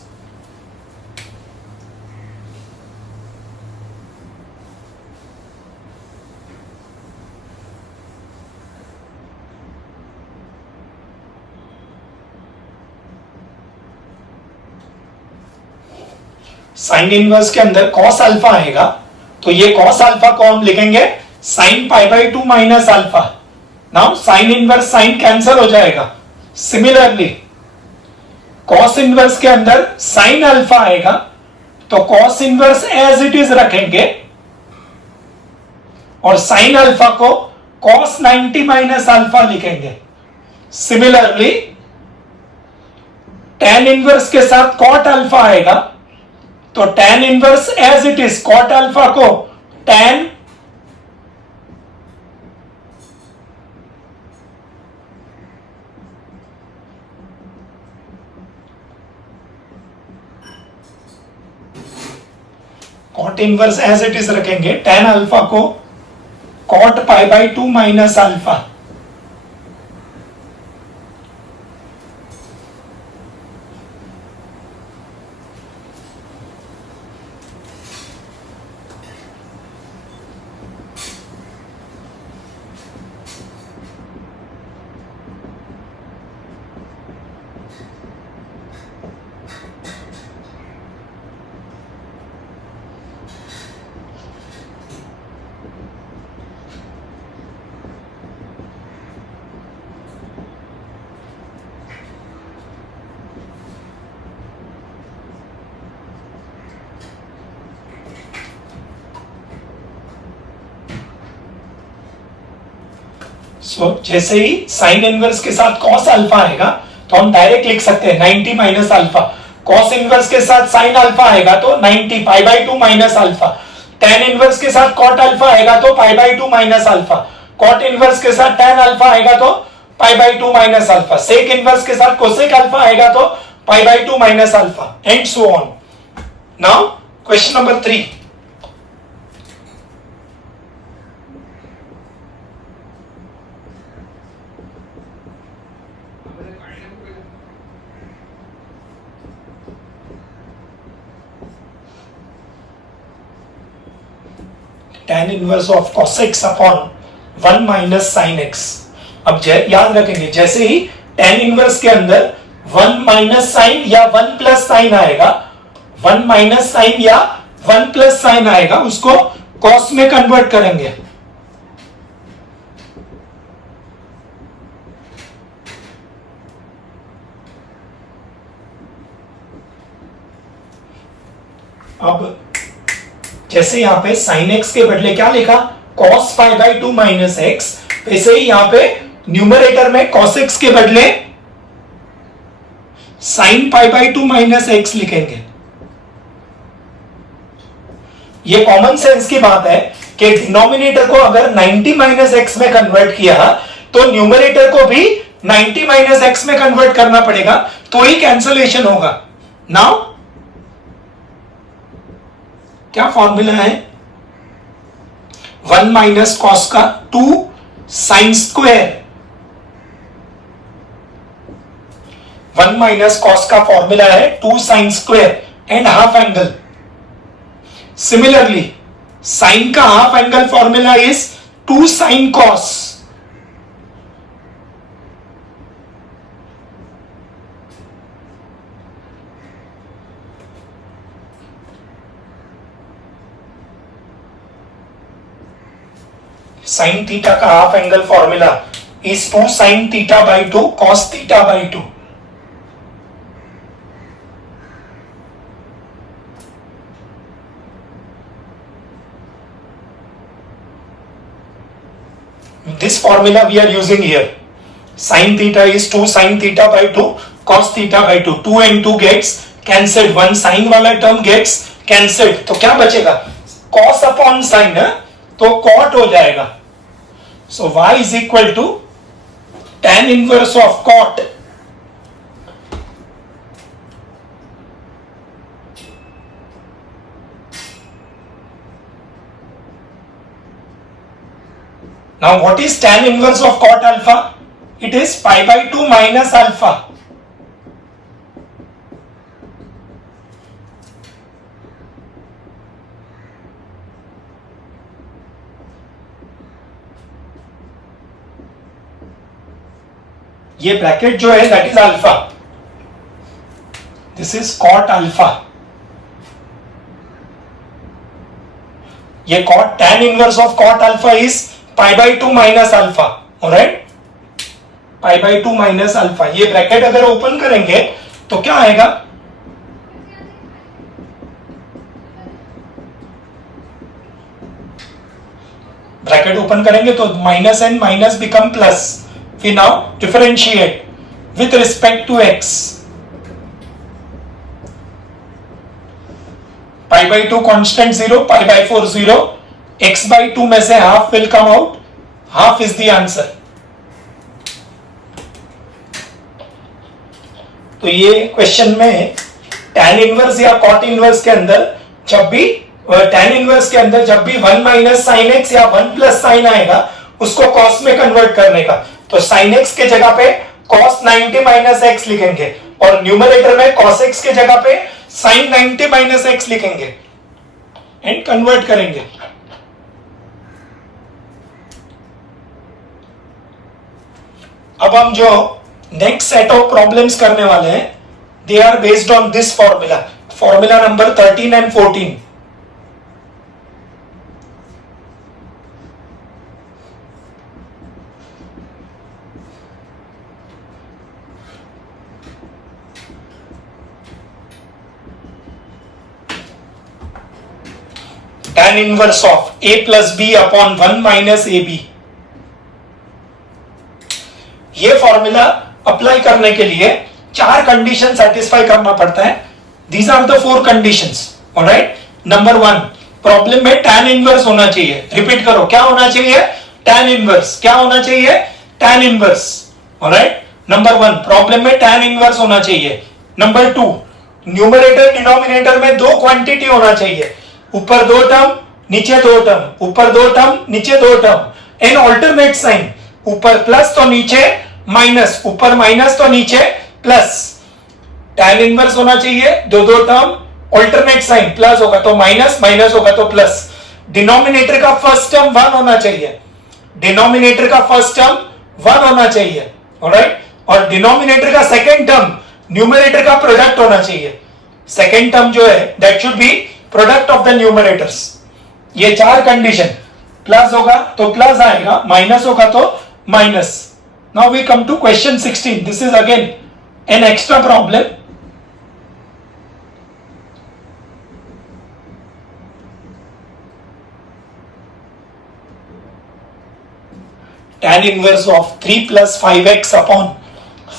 sine inverse के अंदर कॉस अल्फा आएगा तो ये कॉस अल्फा को हम लिखेंगे sine pi by 2 minus alpha. Now sine inverse sine cancel हो जाएगा, सिमिलरली कॉस इनवर्स के अंदर साइन अल्फा आएगा तो cos inverse as it is रखेंगे और साइन अल्फा को कॉस 90 माइनस अल्फा लिखेंगे। सिमिलरली tan इनवर्स के साथ कॉट अल्फा आएगा तो tan inverse as it is cot alpha को tan cot inverse as it is रखेंगे, tan अल्फा को cot pi by 2 minus alpha. जैसे ही साइन इनवर्स के साथ कॉस अल्फा आएगा तो हम डायरेक्ट लिख सकते हैं 90 माइनस अल्फा। कॉस इनवर्स के साथ साइन अल्फा आएगा तो 90 pi by 2 minus alpha. tan inverse के साथ कॉट अल्फा आएगा तो pi by 2 minus alpha. Cot inverse के साथ tan अल्फा आएगा तो pi by 2 minus alpha. Sec inverse के साथ कोसेक अल्फा आएगा तो pi by 2 minus alpha and so on. Now question number 3। tan inverse of cos x upon 1 minus sin x। अब याद रखेंगे जैसे ही tan इनवर्स के अंदर 1 माइनस साइन या 1 प्लस साइन आएगा, 1 माइनस साइन या 1 प्लस साइन आएगा उसको cos में कन्वर्ट करेंगे। अब जैसे यहां पे sin x के बदले क्या लिखा cos pi by 2 minus x, वैसे ही यहां पे न्यूमरेटर में cos x के बदले sin pi by 2 minus x लिखेंगे। ये कॉमन सेंस की बात है कि डिनोमिनेटर को अगर 90 माइनस एक्स में कन्वर्ट किया तो न्यूमरेटर को भी 90 माइनस एक्स में कन्वर्ट करना पड़ेगा तो ही कैंसलेशन होगा। नाउ क्या फॉर्मूला है 1 माइनस कॉस का 2 साइन स्क्वायर। 1 माइनस कॉस का फॉर्मूला है 2 sine square and half angle. Similarly sine का half angle formula is 2 sine cos. Sine theta का half angle formula is 2 sine theta by 2 cos theta by 2। This formula we are using here. Sin theta is 2 sin theta by 2 cos theta by 2. 2 and 2 gets cancelled. 1 sin वाला term gets cancelled. तो क्या बचेगा cos upon sin है तो cot हो जाएगा। So y is equal to tan inverse of cot now what is tan inverse of cot alpha? It is pi by 2 minus alpha. ये bracket जो है that is alpha, this is cot alpha. ये cot tan inverse of cot alpha is pi by 2 minus alpha. Alright, pi by 2 minus alpha. ये bracket अगर open करेंगे तो क्या आएगा, ब्रैकेट ओपन करेंगे तो minus and minus become plus. फिर now differentiate with respect to x. Pi by 2 constant 0, pi by 4 0, x by 2 में से half will come out, half is the answer. तो ये क्वेश्चन में tan इनवर्स या cot inverse के अंदर जब भी tan इनवर्स के अंदर जब भी 1 माइनस साइन एक्स या 1 प्लस साइन आएगा उसको cos में कन्वर्ट करने का, तो साइन एक्स के जगह पे cos 90 माइनस एक्स लिखेंगे और न्यूमरेटर में cos एक्स के जगह पे साइन 90 माइनस एक्स लिखेंगे एंड कन्वर्ट करेंगे। अब हम जो नेक्स्ट सेट ऑफ प्रॉब्लम्स करने वाले हैं, they are based on this formula, formula number 13 and 14। tan inverse of a plus b upon 1 minus ab। ये फॉर्मूला अप्लाई करने के लिए 4 कंडीशन सेटिस्फाई करना पड़ता है। These are the 4 conditions, alright. Number 1, problem में tan इनवर्स होना चाहिए। रिपीट करो, क्या होना चाहिए? tan inverse. क्या होना चाहिए? tan inverse, alright. Number 1, problem में tan इनवर्स होना चाहिए। नंबर 2, न्यूमरेटर डिनोमिनेटर में 2 क्वांटिटी होना चाहिए, ऊपर 2 टर्म नीचे 2 टर्म, ऊपर 2 टर्म नीचे 2 टर्म एंड ऑल्टरनेट साइन, ऊपर प्लस तो नीचे माइनस, ऊपर माइनस तो नीचे प्लस। tan इनवर्स होना चाहिए, 2 टर्म, ऑल्टरनेट साइन, प्लस होगा तो माइनस, माइनस होगा तो प्लस। डिनोमिनेटर का फर्स्ट टर्म 1 होना चाहिए, डिनोमिनेटर का फर्स्ट टर्म 1 होना चाहिए, ऑलराइट। और डिनोमिनेटर का सेकंड टर्म न्यूमरेटर का प्रोडक्ट होना चाहिए। सेकंड टर्म जो है that should be product of the numerators. ये 4 कंडीशन, प्लस होगा तो प्लस आएगा, माइनस होगा तो minus. Now we come to question 16। This is again an extra problem. tan inverse of 3 plus 5x upon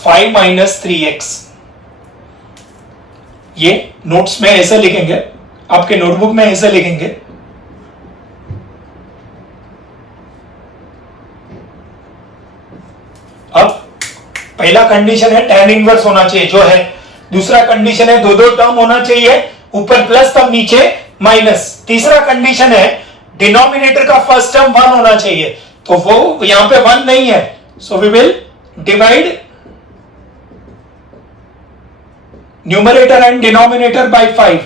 5 minus 3x। ये notes में ऐसे लिखेंगे, आपके नोटबुक में ऐसे लिखेंगे। अब पहला कंडीशन है tan इनवर्स होना चाहिए जो है, दूसरा कंडीशन है 2 टर्म होना चाहिए, ऊपर प्लस तब नीचे माइनस। तीसरा कंडीशन है डिनोमिनेटर का फर्स्ट टर्म 1 होना चाहिए, तो वो यहां पे 1 नहीं है, so we will divide numerator and denominator by 5।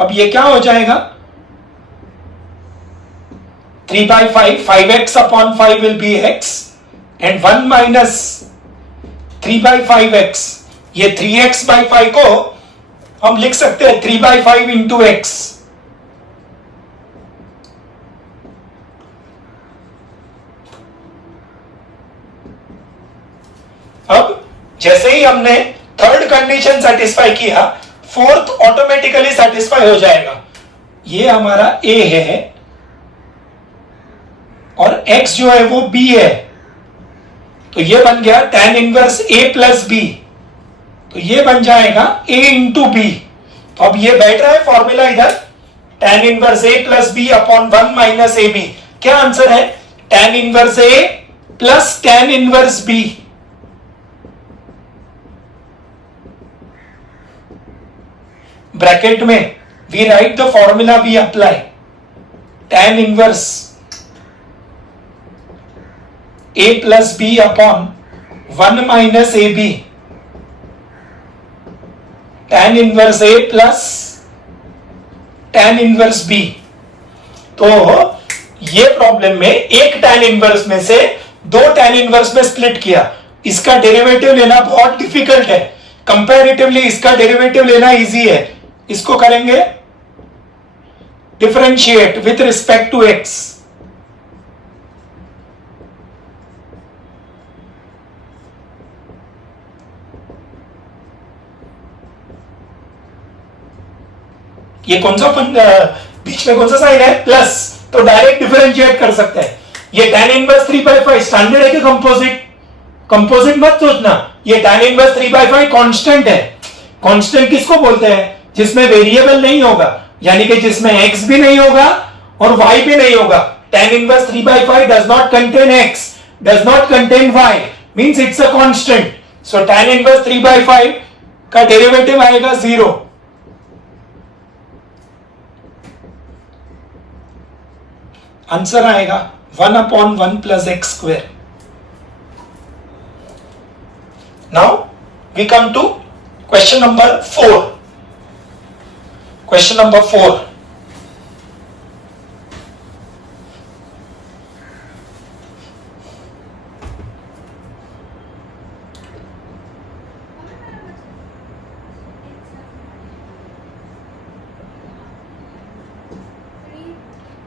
अब ये क्या हो जाएगा? 3 by 5, 5x upon 5 will be x and 1 minus 3 by 5x। ये 3x by 5 को हम लिख सकते हैं 3 by 5 into x। अब जैसे ही हमने थर्ड कंडीशन सेटिस्फाई किया, फोर्थ ऑटोमेटिकली सेटिस्फाई हो जाएगा। ये हमारा a है और x जो है वो b है, तो ये बन गया tan inverse a plus b, तो ये बन जाएगा a इंटू b। तो अब ये बैठ रहा है फॉर्मूला इधर, tan inverse a plus b upon 1 minus ab। क्या आंसर है? tan inverse a plus tan inverse b। Bracket में we write the formula we apply, tan inverse a plus b upon 1 minus a b, tan inverse a plus tan inverse b। तो ये problem में एक tan inverse में से 2 tan inverse में split किया, इसका डेरिवेटिव लेना बहुत डिफिकल्ट है, कंपैरेटिवली इसका डेरिवेटिव लेना इजी है। इसको करेंगे differentiate with respect to x। ये कौन सा बीच में कौन सा साइन है, प्लस, तो डायरेक्ट डिफरेंशिएट कर सकते हैं। ये tan इनवर्स 3/5 स्टैंडर्ड है कि कंपोजिट? कंपोजिट मत सोचना, ये tan इनवर्स 3/5 कांस्टेंट है। कांस्टेंट किसको बोलते हैं? जिसमें वेरिएबल नहीं होगा, यानी कि जिसमें x भी नहीं होगा और y भी नहीं होगा। tan inverse 3/5 does not contain x, does not contain y, means it's a constant. So tan inverse 3/5 का डेरिवेटिव आएगा 0। आंसर आएगा 1/1 plus x square. Now we come to question number 4. Question number 4.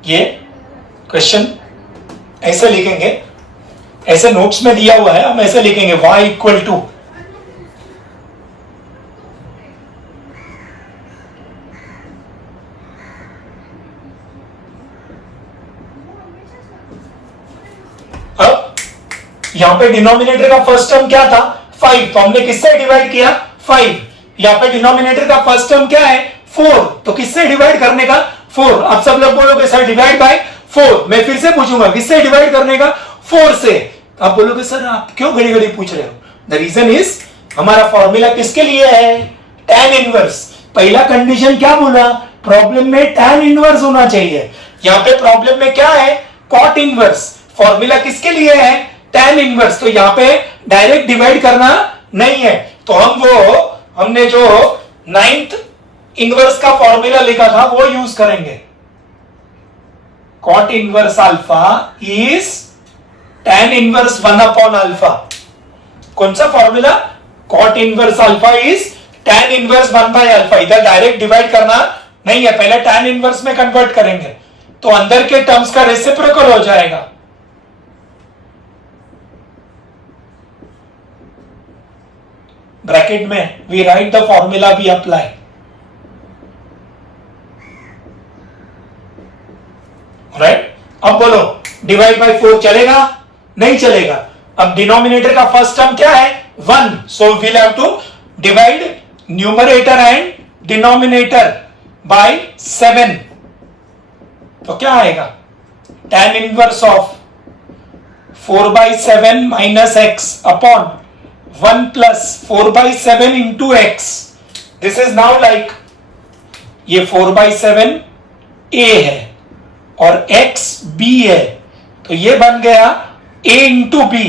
ये question ऐसे लिखेंगे, ऐसे notes में दिया हुआ है, हम ऐसे लिखेंगे y इक्वल टू यहां पे डिनोमिनेटर का फर्स्ट टर्म क्या था 5, तो हमने किससे डिवाइड किया 5। यहां पे डिनोमिनेटर का फर्स्ट टर्म क्या है 4, तो किससे डिवाइड करने का 4। अब सब लोग बोलोगे सर डिवाइड बाय 4, मैं फिर से पूछूंगा किससे डिवाइड करने का 4 से। आप बोलोगे सर आप क्यों घड़ी घड़ी पूछ रहे हो? द रीजन इज हमारा फॉर्मूला किसके लिए है tan इनवर्स। पहला कंडीशन क्या बोला, प्रॉब्लम में tan इनवर्स होना चाहिए। यहां पे प्रॉब्लम में क्या है cot इनवर्स। फॉर्मूला किसके लिए है tan इनवर्स, तो यहां पे डायरेक्ट डिवाइड करना नहीं है। तो हमने जो 9th इनवर्स का फॉर्मूला लिखा था वो यूज करेंगे। cot inverse alpha is tan inverse 1/अल्फा। कौन सा formula, cot inverse alpha is tan inverse 1/अल्फा। इधर डायरेक्ट डिवाइड करना नहीं है, पहले tan इनवर्स में कन्वर्ट करेंगे तो अंदर के टर्म्स का रेसिप्रोकल हो जाएगा। ब्रैकेट में we write the formula we apply. Right, अब बोलो डिवाइड बाय 4 चलेगा नहीं चलेगा। अब डिनोमिनेटर का फर्स्ट टर्म क्या है 1, so we'll have to divide numerator and denominator by 7। तो क्या आएगा tan inverse of 4/7 minus x upon 1 plus 4/7 into x. This is now like ये 4/7 a है और x b है, तो ये बन गया a into b।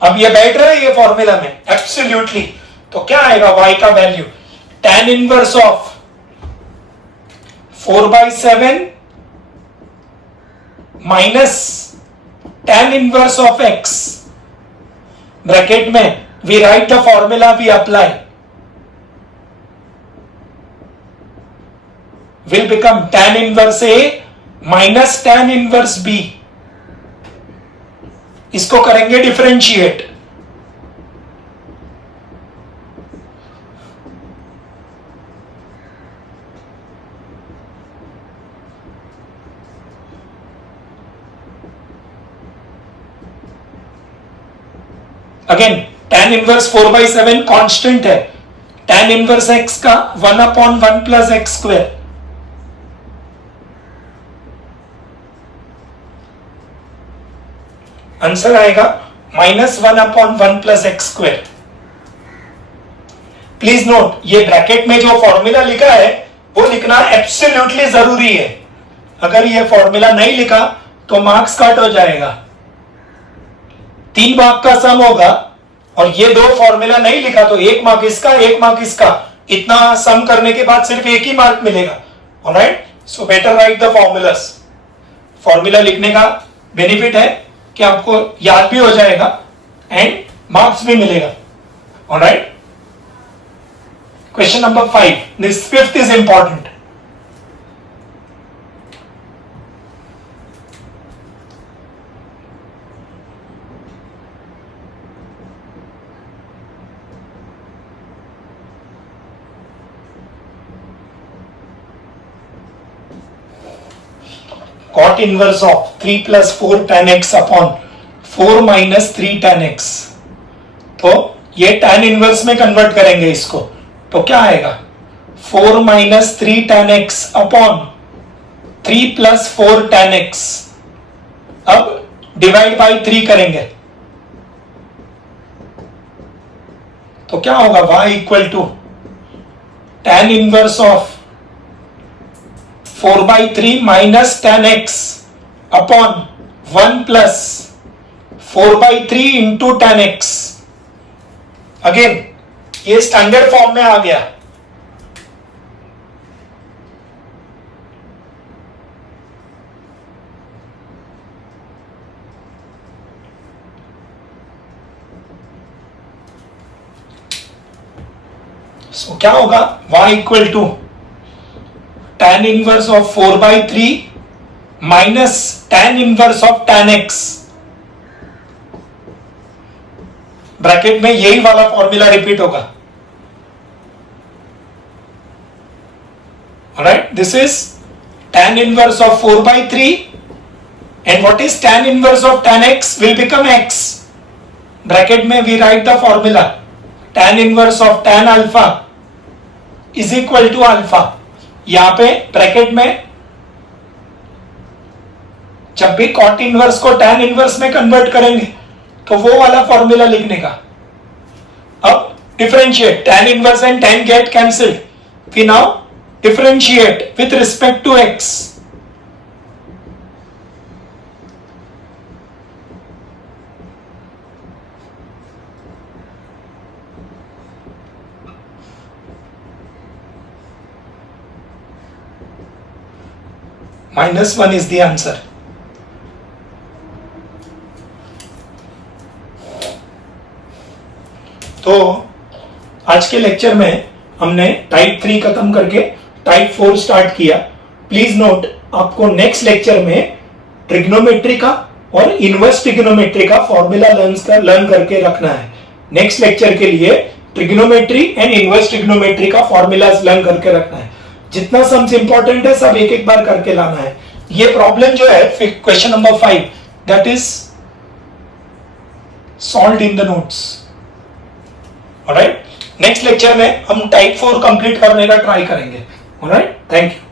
अब ये बैठ रहा है ये फॉर्मूला में एब्सोल्युटली। तो क्या आएगा y का value tan inverse of 4/7 minus tan inverse of x, bracket में we write the formula we apply, will become tan inverse a minus tan inverse b। इसको करेंगे differentiate. Again tan inverse 4/7 constant है, tan inverse x का 1/1 plus x square. Answer आएगा -1/1 plus x square. Please note ये bracket में जो formula लिखा है वो लिखना एब्सोल्युटली जरूरी है। अगर ये फॉर्मूला नहीं लिखा तो मार्क्स कट हो जाएगा। 3 मार्क का सम होगा और ये 2 फॉर्मूला नहीं लिखा तो 1 मार्क इसका 1 मार्क इसका, इतना सम करने के बाद सिर्फ 1 ही मार्क मिलेगा। Alright, so better right the formulas. Formula लिखने का बेनिफिट है कि आपको याद भी हो जाएगा एंड मार्क्स भी मिलेगा। Alright, question number 5, this 5th is important. cot inverse of 3 plus 4 tan x upon 4 minus 3 tan x. तो ये tan इनवर्स में कन्वर्ट करेंगे इसको, तो क्या आएगा 4 minus 3 tan x upon 3 plus 4 tan x. अब डिवाइड बाई 3 करेंगे तो क्या होगा y equal to tan inverse of 4 by 3 minus tan x upon 1 plus 4 by 3 into tan x. Again ये स्टैंडर्ड फॉर्म में आ गया. सो क्या होगा y equal to tan inverse of 4 by 3 minus tan inverse of tan x. Bracket में यही वाला formula repeat होगा. Alright, this is tan inverse of 4 by 3 and what is tan inverse of tan x will become x. Bracket में we write the formula tan inverse of tan alpha is equal to alpha. यहां पे bracket में जब भी cot inverse को tan inverse में convert करेंगे तो वो वाला फॉर्मूला लिखने का. अब differentiate tan inverse and tan get cancelled. We now differentiate with respect to x. -1 is the answer. तो आज के लेक्चर में हमने टाइप 3 खत्म करके टाइप 4 स्टार्ट किया. प्लीज नोट, आपको नेक्स्ट लेक्चर में ट्रिग्नोमेट्री का और इनवर्स ट्रिग्नोमेट्री का फॉर्मूला लर्न करके रखना है. नेक्स्ट लेक्चर के लिए ट्रिग्नोमेट्री एंड इनवर्स ट्रिग्नोमेट्री का फॉर्मूलाज लर्न करके रखना है. जितना सम्स इंपॉर्टेंट है सब एक एक बार करके लाना है. ये प्रॉब्लम जो है question number 5 that is solved in the notes. Alright, next lecture में हम टाइप 4 कंप्लीट करने का ट्राई करेंगे. Alright, thank you.